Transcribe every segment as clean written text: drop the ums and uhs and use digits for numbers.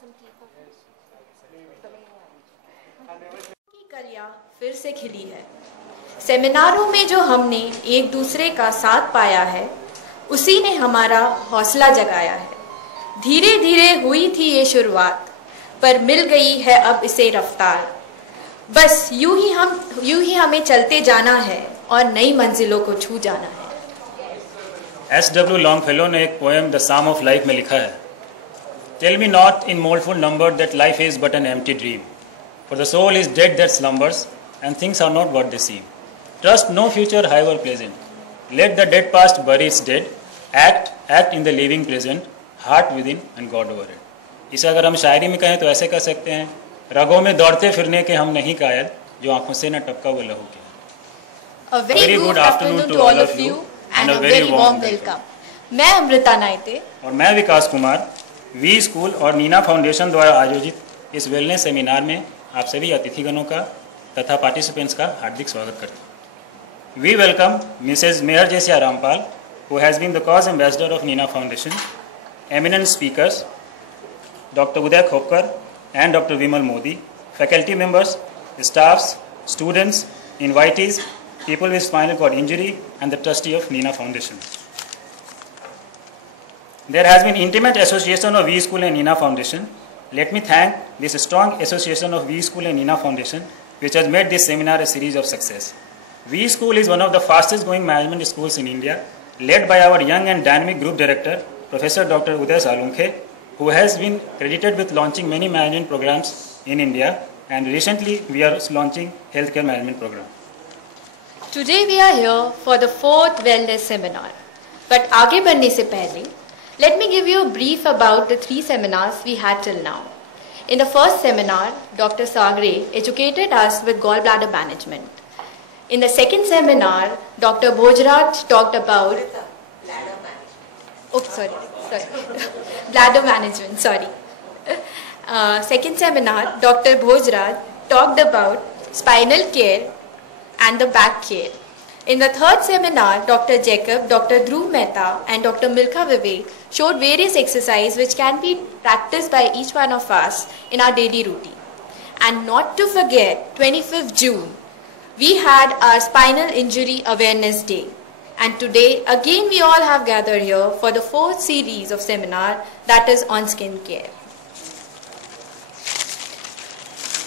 की कलियां फिर से खिली है। सेमिनारों में जो हमने एक दूसरे का साथ पाया है, उसी ने हमारा हौसला जगाया है। धीरे धीरे हुई थी ये शुरुआत, पर मिल गई है अब इसे रफ्तार। बस यूं ही हमें चलते जाना है और नई मंजिलों को छू जाना है। S.W. लॉन्गफेलो ने एक poem the psalm of life में लिखा है, tell me not in mournful number that life is but an empty dream, for the soul is dead that slumbers and things are not what they seem. Trust no future however pleasant, let the dead past bury its dead, act in the living present, heart within and God over it. इसे अगर हम शायरी में कहें तो ऐसे कह सकते हैं, रगों में दौड़ते फिरने के हम नहीं कायल, जो आंखों से न टपका वो लहू के। A very good afternoon to all of you and a very warm welcome. मैं अमृता नाइते और मैं विकास कुमार वी स्कूल और नीना फाउंडेशन द्वारा आयोजित इस वेलनेस सेमिनार में आप सभी अतिथिगणों का तथा पार्टिसिपेंट्स का हार्दिक स्वागत करते हैं। We welcome Mrs Mehar Jesia Rampal, who has been the cause ambassador of Nina Foundation, eminent speakers Dr. Uday Khopkar and Dr. Vimal Modi, faculty members, staffs, students, invitees, people with spinal cord injury and the trustee of Nina Foundation. There has been intimate association of V School and Nina Foundation. Let me thank this strong association of V School and Nina Foundation which has made this seminar a series of success. V School is one of the fastest growing management schools in India, led by our young and dynamic group director, Professor Dr. Uday Salunkhe, who has been credited with launching many management programs in India, and recently we are launching healthcare management program. Today we are here for the 4th wellness seminar. But आगे बढ़ने से पहले, let me give you a brief about the 3 seminars we had till now. In the first seminar, Dr. Sagre educated us with gallbladder management. In the second seminar, Dr. Bhojraj talked about bladder management. Second seminar, Dr. Bhojraj talked about spinal care and the back care. In the third seminar, Dr. Jacob, Dr. Dhruv Mehta and Dr. Milka Vivek showed various exercises which can be practiced by each one of us in our daily routine. And not to forget, 25th June, we had our Spinal Injury Awareness Day. And today, again we all have gathered here for the 4th series of seminar that is on skin care.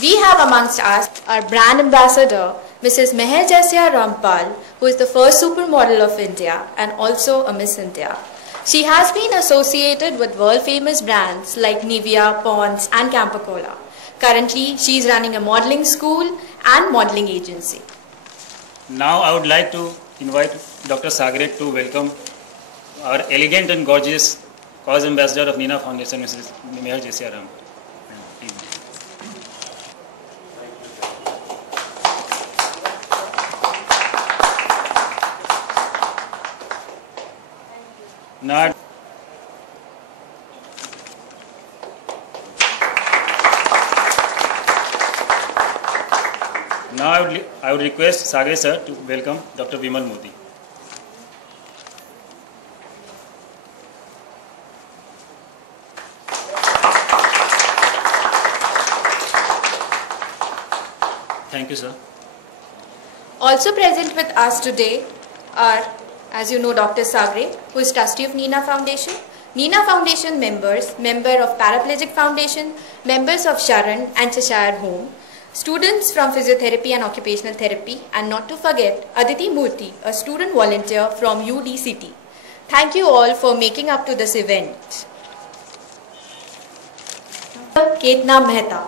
We have amongst us our brand ambassador, Mrs. Meher Jaisia Rampal, who is the first supermodel of India and also a Miss India. She has been associated with world famous brands like Nivea, Pond's and Campa-Cola. Currently, she is running a modeling school and modeling agency. Now I would like to invite Dr. Sagre to welcome our elegant and gorgeous cause ambassador of Nina Foundation, Mrs. Meher Jaisia Rampal. Now I would request Sagre sir to welcome Dr. Vimal Modi. Thank you, sir. Also present with us today are, as you know, Dr. Sagre, who is trustee of Nina Foundation, Nina Foundation members, member of Paraplegic Foundation, members of Sharan and Cheshire Home, students from physiotherapy and occupational therapy, and not to forget Aditi Murthy, a student volunteer from UDCT. Thank you all for making up to this event. Ketna Mehta,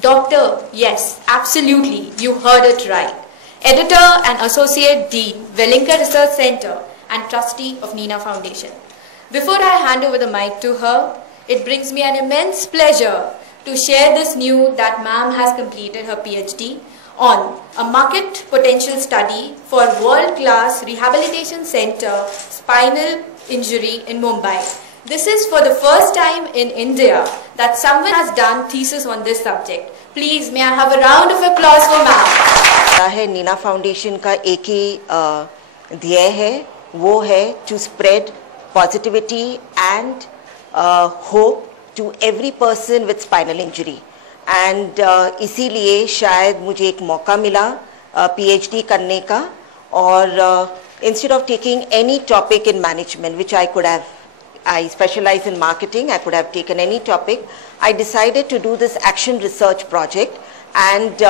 Doctor, yes, absolutely, you heard it right. Editor and Associate Dean, Wellinker Research Center and Trustee of Nina Foundation. Before I hand over the mic to her, it brings me an immense pleasure to share this news that ma'am has completed her PhD on a market potential study for world-class rehabilitation center spinal injury in Mumbai. This is for the first time in India that someone has done thesis on this subject. Please, may I have a round of applause for ma'am. Neena foundation का एक ही ध्येय है, वो है to spread positivity and hope to every person with spinal injury. And इसीलिए शायद मुझे एक मौका मिला PhD करने का, और instead of taking any topic in management, which I specialize in marketing, I could have taken any topic, I decided to do this action research project, and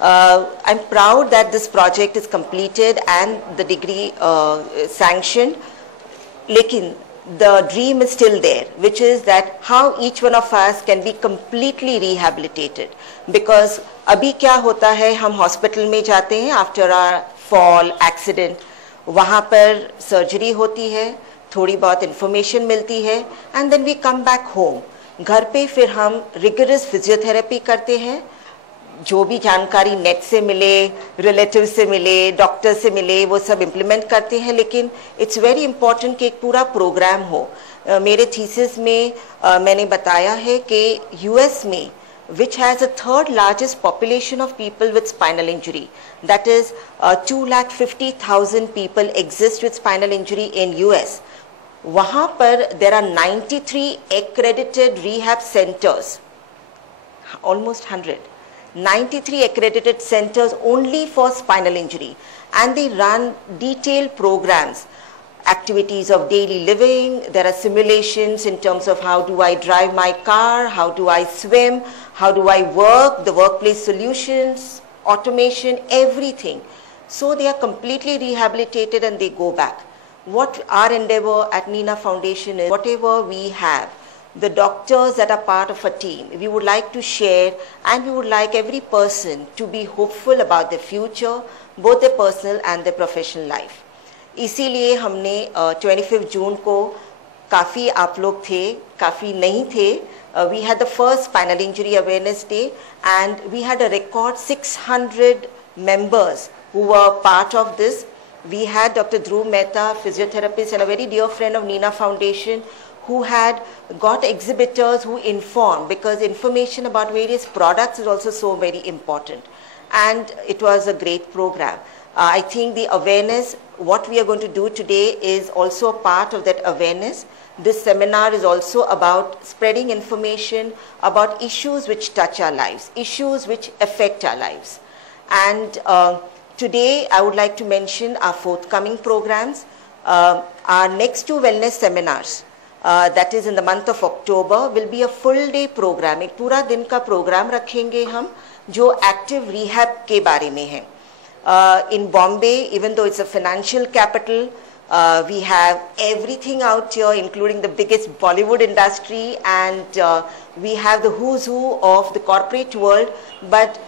I'm proud that this project is completed and the degree sanctioned. Lekin the dream is still there, which is that how each one of us can be completely rehabilitated. Because अभी क्या होता है, हम hospital में जाते हैं after our fall, accident, वहाँ पर सर्जरी होती है, थोड़ी बहुत इन्फॉर्मेशन मिलती है, and then we come back home. घर पे फिर हम rigorous फिजियोथेरेपी करते हैं, जो भी जानकारी नेट से मिले, रिलेटिव से मिले, डॉक्टर से मिले, वो सब इम्प्लीमेंट करते हैं. लेकिन इट्स वेरी इंपॉर्टेंट कि एक पूरा प्रोग्राम हो. मेरे थीसिस में मैंने बताया है कि यूएस में, which has the third largest population of people with spinal injury, that is 250,000 people exist with spinal injury in US. वहाँ पर there are 93 accredited rehab centers, almost 100. 93 accredited centers only for spinal injury, and they run detailed programs, activities of daily living. There are simulations in terms of how do I drive my car, how do I swim, how do I work, the workplace solutions, automation, everything. So they are completely rehabilitated and they go back. What our endeavor at Nina Foundation is, whatever we have, the doctors that are part of a team, we would like to share, and we would like every person to be hopeful about their future, both their personal and their professional life. इसीलिए हमने 25 जून को काफ़ी आप लोग थे, काफ़ी नहीं थे. We had the first spinal injury awareness day, and we had a record 600 members who were part of this. We had Dr. Dhruv Mehta, physiotherapist and a very dear friend of Nina Foundation, who had got exhibitors who informed, because information about various products is also so very important. And it was a great program. I think the awareness, what we are going to do today is also part of that awareness. This seminar is also about spreading information about issues which touch our lives, issues which affect our lives. And today I would like to mention our forthcoming programs. Our next two wellness seminars, that is in the month of October, will be a full day program. एक पूरा दिन का program रखेंगे हम, जो active rehab के बारे में है. In Bombay, even though it's a financial capital, we have everything out here, including the biggest Bollywood industry, and we have the who's who of the corporate world. But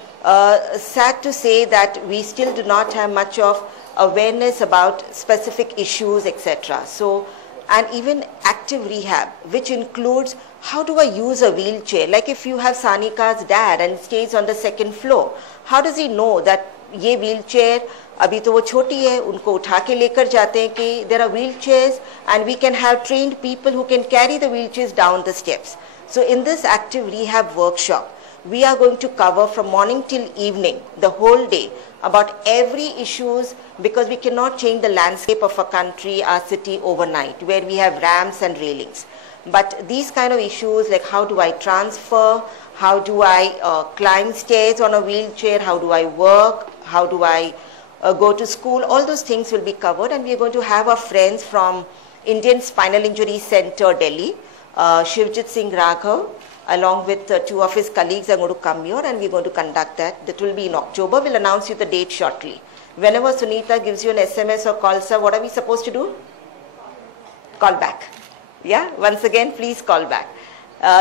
sad to say that we still do not have much of awareness about specific issues, etc. So, and even active rehab, which includes how do I use a wheelchair? Like if you have Sanika's dad and stays on the second floor, how does he know that ये wheelchair, अभी तो वो छोटी है, उनको उठा के लेकर जाते हैं कि there are wheelchairs, and we can have trained people who can carry the wheelchairs down the steps. So in this active rehab workshop, we are going to cover from morning till evening, the whole day, about every issues, because we cannot change the landscape of a country, our city overnight, where we have ramps and railings. But these kind of issues, like how do I transfer, how do I climb stairs on a wheelchair, how do I work, how do I go to school, all those things will be covered. And we are going to have our friends from Indian Spinal Injury Center, Delhi, Shivjit Singh Raghav, along with two of his colleagues are going to come here, and we're going to conduct that. That will be in October. We'll announce you the date shortly. Whenever Sunita gives you an SMS or calls her, what are we supposed to do? Call back. Yeah, once again, please call back.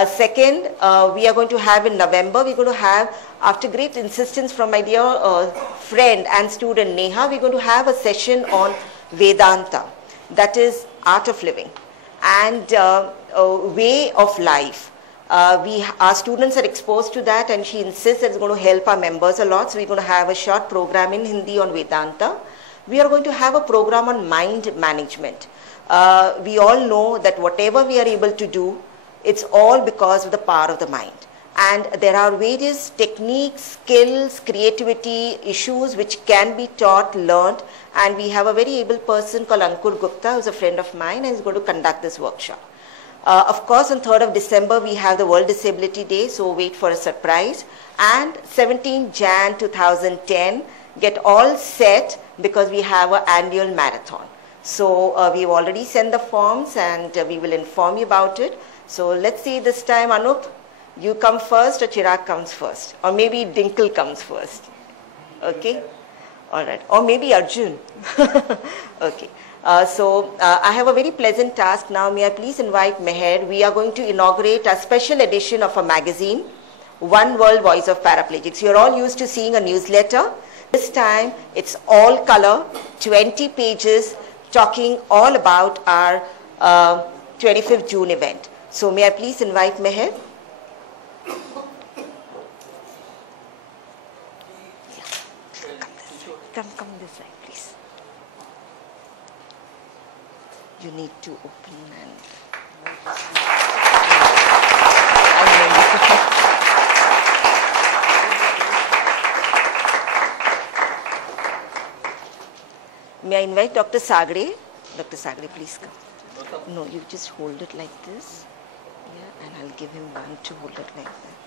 Second, we are going to have in November, we're going to have, after great insistence from my dear friend and student Neha, we're going to have a session on Vedanta, that is art of living and way of life. Our students are exposed to that, and she insists that it's going to help our members a lot. So we're going to have a short program in Hindi on Vedanta. We are going to have a program on mind management. We all know that whatever we are able to do, it's all because of the power of the mind. And there are various techniques, skills, creativity, issues which can be taught, learned. And we have a very able person called Ankur Gupta, who's a friend of mine, and is going to conduct this workshop. Of course, on 3rd of December, we have the World Disability Day, so wait for a surprise. And 17 Jan 2010, get all set because we have an annual marathon. So we've already sent the forms and we will inform you about it. So let's see this time, Anup, you come first or Chirag comes first? Or maybe Dinkle comes first. Okay? All right. Or maybe Arjun. Okay. I have a very pleasant task now. May I please invite Meher? We are going to inaugurate a special edition of a magazine, One World Voice of Paraplegics. You're all used to seeing a newsletter. This time, it's all color, 20 pages, talking all about our 25th June event. So may I please invite Meher? Come this side, please. You need to open and... May I invite Dr. Sagre? Dr. Sagre, please come. No, you just hold it like this. Yeah, and I'll give him one to hold it like that.